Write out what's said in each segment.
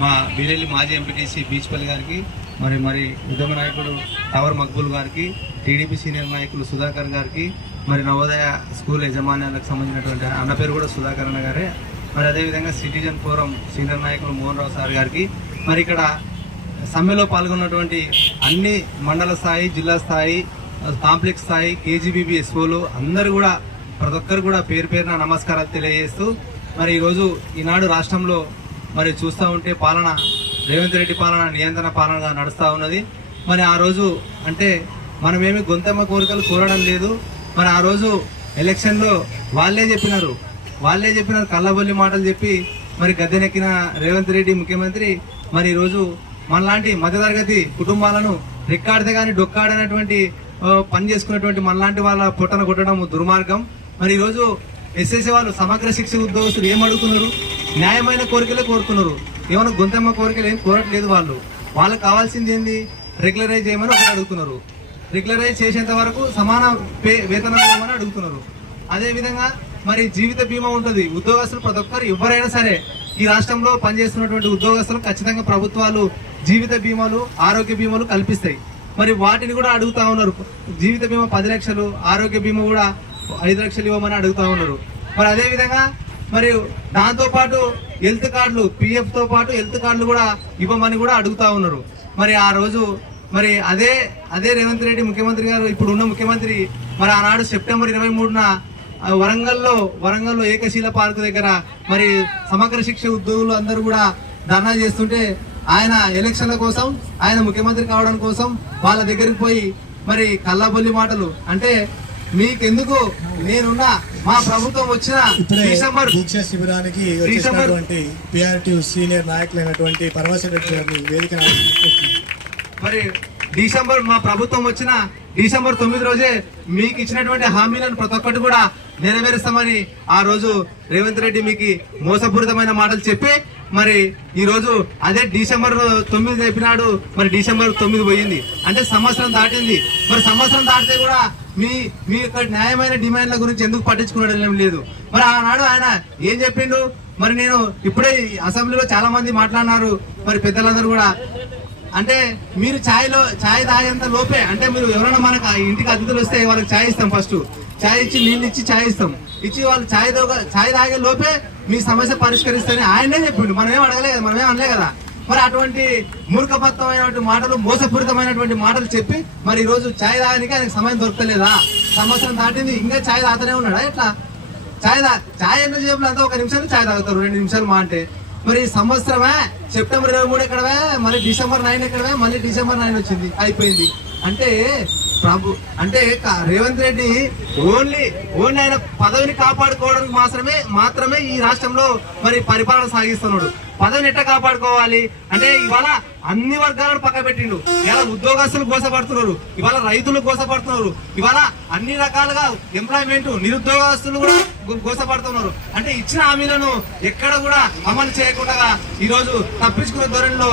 మా బీరెల్లి మాజీ ఎంపీటీసీ బీచ్పల్లి గారికి మరి మరి ఉద్యమ నాయకుడు టవర్ మక్బూల్ గారికి టీడీపీ సీనియర్ నాయకులు సుధాకర్ గారికి మరి నవోదయ స్కూల్ యజమాన్యాలకు సంబంధించినటువంటి అన్న పేరు కూడా సుధాకర్ అన్న గారే. మరి అదేవిధంగా సిటిజన్ ఫోరం సీనియర్ నాయకులు మోహన్ రావు సార్ గారికి మరి ఇక్కడ సమ్మెలో పాల్గొన్నటువంటి అన్ని మండల స్థాయి జిల్లా స్థాయి కాంప్లెక్స్ స్థాయి కేజీబీబీ ఎస్ఓలు అందరూ కూడా ప్రతి ఒక్కరు కూడా పేరు పేరున నమస్కారాలు తెలియజేస్తూ మరి ఈరోజు ఈనాడు రాష్ట్రంలో మరి చూస్తూ ఉంటే పాలన రేవంత్ రెడ్డి పాలన నియంత్రణ పాలనగా నడుస్తూ ఉన్నది. మరి ఆ రోజు అంటే మనమేమి గొంతమ్మ కోరికలు కోరడం లేదు. మరి ఆ రోజు ఎలక్షన్లో వాళ్ళే చెప్పినారు. వాళ్ళే చెప్పినారు కళ్ళబొల్లి మాటలు చెప్పి మరి గద్దెనెక్కిన రేవంత్ రెడ్డి ముఖ్యమంత్రి మరి ఈరోజు మనలాంటి మధ్యతరగతి కుటుంబాలను రెక్కాడితే కానీ డొక్కాడనటువంటి పని చేసుకున్నటువంటి మనలాంటి వాళ్ళ పొట్టన కొట్టడం దుర్మార్గం. మరి ఈరోజు ఎస్ఎస్సీ వాళ్ళు సమగ్ర శిక్ష ఉద్యోగస్తులు ఏం అడుగుతున్నారు? న్యాయమైన కోరికలే కోరుతున్నారు. ఏమైనా గొంతమ్మ కోరికలు ఏం కోరట్లేదు వాళ్ళు. వాళ్ళకి కావాల్సింది ఏంది? రెగ్యులరైజ్ చేయమని ఒకటి అడుగుతున్నారు. రెగ్యులరైజ్ చేసేంత వరకు సమాన పే వేతనం ఇవ్వమని అడుగుతున్నారు. అదేవిధంగా మరి జీవిత బీమా ఉంటుంది. ఉద్యోగస్తులు ప్రతి ఒక్కరు ఎవరైనా సరే ఈ రాష్ట్రంలో పనిచేస్తున్నటువంటి ఉద్యోగస్తులు ఖచ్చితంగా ప్రభుత్వాలు జీవిత బీమాలు ఆరోగ్య బీమాలు కల్పిస్తాయి. మరి వాటిని కూడా అడుగుతా ఉన్నారు. జీవిత బీమా పది లక్షలు ఆరోగ్య బీమా కూడా ఐదు లక్షలు ఇవ్వమని అడుగుతా ఉన్నారు. మరి అదేవిధంగా మరియు దాంతోపాటు దాంతో పాటు హెల్త్ కార్డులు పిఎఫ్తో పాటు హెల్త్ కార్డులు కూడా ఇవ్వమని కూడా అడుగుతా ఉన్నారు. మరి ఆ రోజు మరి అదే అదే రేవంత్ రెడ్డి ముఖ్యమంత్రి గారు ఇప్పుడు ఉన్న ముఖ్యమంత్రి మరి ఆనాడు సెప్టెంబర్ ఇరవై మూడున వరంగల్లో వరంగల్లో ఏకశీల పార్క్ దగ్గర మరి సమగ్ర శిక్ష ఉద్యోగులు అందరూ కూడా ధర్నా చేస్తుంటే ఆయన ఎలక్షన్ల కోసం ఆయన ముఖ్యమంత్రి కావడం కోసం వాళ్ళ దగ్గరికి పోయి మరి కల్లాబొల్లి మాటలు అంటే మీకెందుకు? నేనున్నా మా ప్రభుత్వం వచ్చిన డిసెంబర్ దీక్ష శిబిరానికి వచ్చేసినటువంటి పిఆర్టీ సీనియర్ నాయకులైనటువంటి పరమేశ్వర రెడ్డి గారిని వేదిక మరి డిసెంబర్ మా ప్రభుత్వం వచ్చిన డిసెంబర్ తొమ్మిది రోజే మీకు ఇచ్చినటువంటి హామీలను ప్రతి ఒక్కటి కూడా నెరవేరుస్తామని ఆ రోజు రేవంత్ రెడ్డి మీకు మోసపూరితమైన మాటలు చెప్పి మరి ఈ రోజు అదే డిసెంబర్ తొమ్మిది చెప్పినాడు మరి డిసెంబర్ తొమ్మిది పోయింది. అంటే సంవత్సరం దాటింది. మరి సంవత్సరం దాటితే కూడా మీ మీ యొక్క న్యాయమైన డిమాండ్ల గురించి ఎందుకు పట్టించుకోవడం లేదు. మరి ఆనాడు ఆయన ఏం చెప్పిండు? మరి నేను ఇప్పుడే ఈ అసెంబ్లీలో చాలా మంది మాట్లాడినారు మరి పెద్దలందరూ కూడా. అంటే మీరు ఛాయ్లో ఛాయ్ తాగేంత లోపే అంటే మీరు ఎవరైనా మనకు ఆ ఇంటికి అతిథులు వస్తే వాళ్ళకి ఛాయ్ ఇస్తాం ఫస్ట్. ఛాయ్ ఇచ్చి నీళ్ళు ఇచ్చి ఛాయ్ ఇస్తాం. ఇచ్చి వాళ్ళు ఛాయ్ తాగ ఛాయ్ తాగే లోపే మీ సమస్య పరిష్కరిస్తారని ఆయనే చెప్పిండు. మనమేం అడగలేదు మనమేం అనలే కదా. మరి అటువంటి మూర్ఖబద్ధమైనటువంటి మాటలు మోసపూరితమైనటువంటి మాటలు చెప్పి మరి ఈ రోజు ఛాయ్ తాగడానికి ఆయనకు సమయం దొరకలేదా? సంవత్సరం దాటింది ఇంకా ఛాయ్ తాగుతూనే ఉన్నాడా? ఎట్లా? ఛాయ్ తా ఛాయ్ ఎన్నో జేబులు అంతా ఒక నిమిషాలు ఛాయ్ తాగుతారు రెండు నిమిషాలు మా అంటే. మరి సంవత్సరమే సెప్టెంబర్ ఇరవై మూడు ఎక్కడవే మళ్ళీ డిసెంబర్ నైన్ ఎక్కడవే మళ్ళీ డిసెంబర్ నైన్ వచ్చింది అయిపోయింది. అంటే ప్రభు అంటే రేవంత్ రెడ్డి ఓన్లీ ఓన్లీ ఆయన పదవిని కాపాడుకోవడానికి మాత్రమే మాత్రమే ఈ రాష్ట్రంలో మరి పరిపాలన సాగిస్తున్నాడు. పదవిని ఎట్లా కాపాడుకోవాలి? అంటే ఇవాళ అన్ని వర్గాలను పక్క పెట్టిండు. ఇవాళ ఉద్యోగస్తులు కోసపడుతున్నారు. ఇవాళ రైతులు కోసపడుతున్నారు. ఇవాళ అన్ని రకాలుగా ఎంప్లాయ్మెంట్ నిరుద్యోగస్తులు కూడా కోసపడుతున్నారు. అంటే ఇచ్చిన హామీలను ఎక్కడ కూడా అమలు చేయకుండా ఈ రోజు తప్పించుకునే ధోరణిలో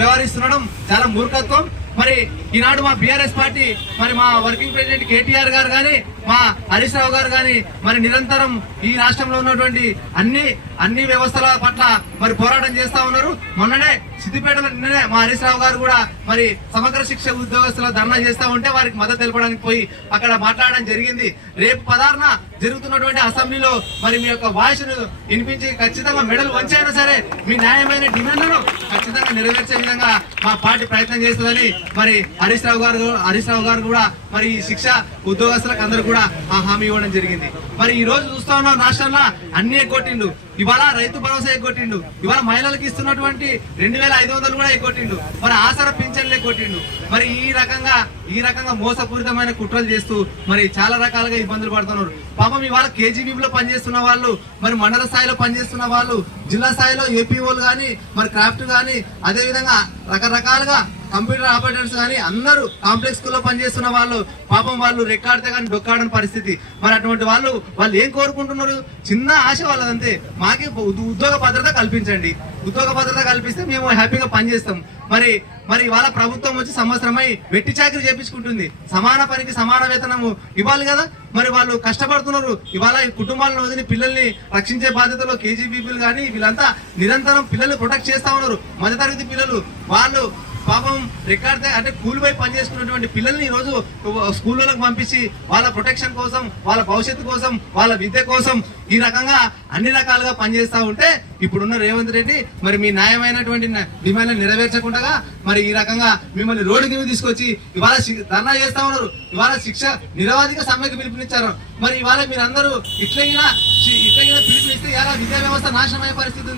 వ్యవహరిస్తుండడం చాలా మూర్ఖత్వం. మరి ఈనాడు మా బీఆర్ఎస్ పార్టీ మరి మా వర్కింగ్ ప్రెసిడెంట్ కేటీఆర్ గారు కానీ మా హరీష్ రావు గారు కానీ మరి నిరంతరం ఈ రాష్ట్రంలో ఉన్నటువంటి అన్ని అన్ని వ్యవస్థల పట్ల మరి పోరాటం చేస్తా ఉన్నారు. మొన్ననే సిద్దిపేటలో నిన్ననే మా హరీష్ రావు గారు కూడా మరి సమగ్ర శిక్ష ఉద్యోగస్తుల ధర్నా చేస్తా ఉంటే వారికి మద్దతు తెలపడానికి పోయి అక్కడ మాట్లాడడం జరిగింది. రేపు పదార్న జరుగుతున్నటువంటి అసెంబ్లీలో మరి మీ యొక్క వాయిస్ను వినిపించి ఖచ్చితంగా మెడల్ వంచైనా సరే మీ న్యాయమైన డిమాండ్లను ఖచ్చితంగా నెరవేర్చే విధంగా మా పార్టీ ప్రయత్నం చేస్తుందని మరి హరీష్ రావు గారు హరీష్ రావు గారు కూడా మరి ఈ శిక్ష ఉద్యోగస్తులకు అందరూ కూడా ఆ హామీ ఇవ్వడం జరిగింది. మరి ఈ రోజు చూస్తా ఉన్నాం రాష్ట్రంలో అన్ని ఎగ్గొట్టిండు. ఇవాళ రైతు భరోసా ఎగ్గొట్టిండు. ఇవాళ మహిళలకు ఇస్తున్నటువంటి రెండు వేల ఐదు వందలు కూడా ఎగ్గొట్టిండు. మరి ఆసర పింఛన్లు ఎగ్గొట్టిండు. మరి ఈ రకంగా ఈ రకంగా మోసపూరితమైన కుట్రలు చేస్తూ మరి చాలా రకాలుగా ఇబ్బందులు పడుతున్నారు. పాపం ఇవాళ కేజీబీ లో పనిచేస్తున్న వాళ్ళు మరి మండల స్థాయిలో పనిచేస్తున్న వాళ్ళు జిల్లా స్థాయిలో ఏపీఓలు కానీ మరి క్రాఫ్ట్ కానీ అదేవిధంగా రకరకాలుగా కంప్యూటర్ ఆపరేటర్స్ కానీ అందరూ కాంప్లెక్స్ స్కూల్లో పనిచేస్తున్న వాళ్ళు పాపం వాళ్ళు రెక్కాడితే కానీ డొక్కాడని పరిస్థితి. మరి అటువంటి వాళ్ళు వాళ్ళు ఏం కోరుకుంటున్నారు? చిన్న ఆశ వాళ్ళదంతే. మాకి ఉద్యోగ భద్రత కల్పించండి. ఉద్యోగ భద్రత కల్పిస్తే మేము హ్యాపీగా పనిచేస్తాం. మరి మరి ఇవాళ ప్రభుత్వం వచ్చి సంవత్సరమై వెట్టి చాకరీ చేపించుకుంటుంది. సమాన పనికి సమాన వేతనము ఇవ్వాలి కదా? మరి వాళ్ళు కష్టపడుతున్నారు. ఇవాళ ఈ కుటుంబాలను వదిలి పిల్లల్ని రక్షించే బాధ్యతలో కేజీబీపీలు కానీ వీళ్ళంతా నిరంతరం పిల్లల్ని ప్రొటెక్ట్ చేస్తా ఉన్నారు. మధ్యతరగతి పిల్లలు వాళ్ళు పాపం రికార్డ్ అంటే కూలిపోయి పనిచేసుకున్నటువంటి పిల్లల్ని ఈ రోజు స్కూళ్ళలోకి పంపించి వాళ్ళ ప్రొటెక్షన్ కోసం వాళ్ళ భవిష్యత్తు కోసం వాళ్ళ విద్య కోసం ఈ రకంగా అన్ని రకాలుగా పనిచేస్తూ ఉంటే ఇప్పుడున్న రేవంత్ రెడ్డి మరి మీ న్యాయమైనటువంటి డిమాండ్లు నెరవేర్చకుండా మరి ఈ రకంగా మిమ్మల్ని రోడ్డు మీద తీసుకొచ్చి ఇవాళ ధర్నా చేస్తా ఉన్నారు. ఇవాళ శిక్ష నిరవాధిక సమ్మెకు పిలుపునిచ్చారు. మరి ఇవాళ మీరందరూ ఇట్లయినా ఇట్లయినా పిలుపునిస్తే ఇలా విద్యా వ్యవస్థ నాశనమయ్యే పరిస్థితి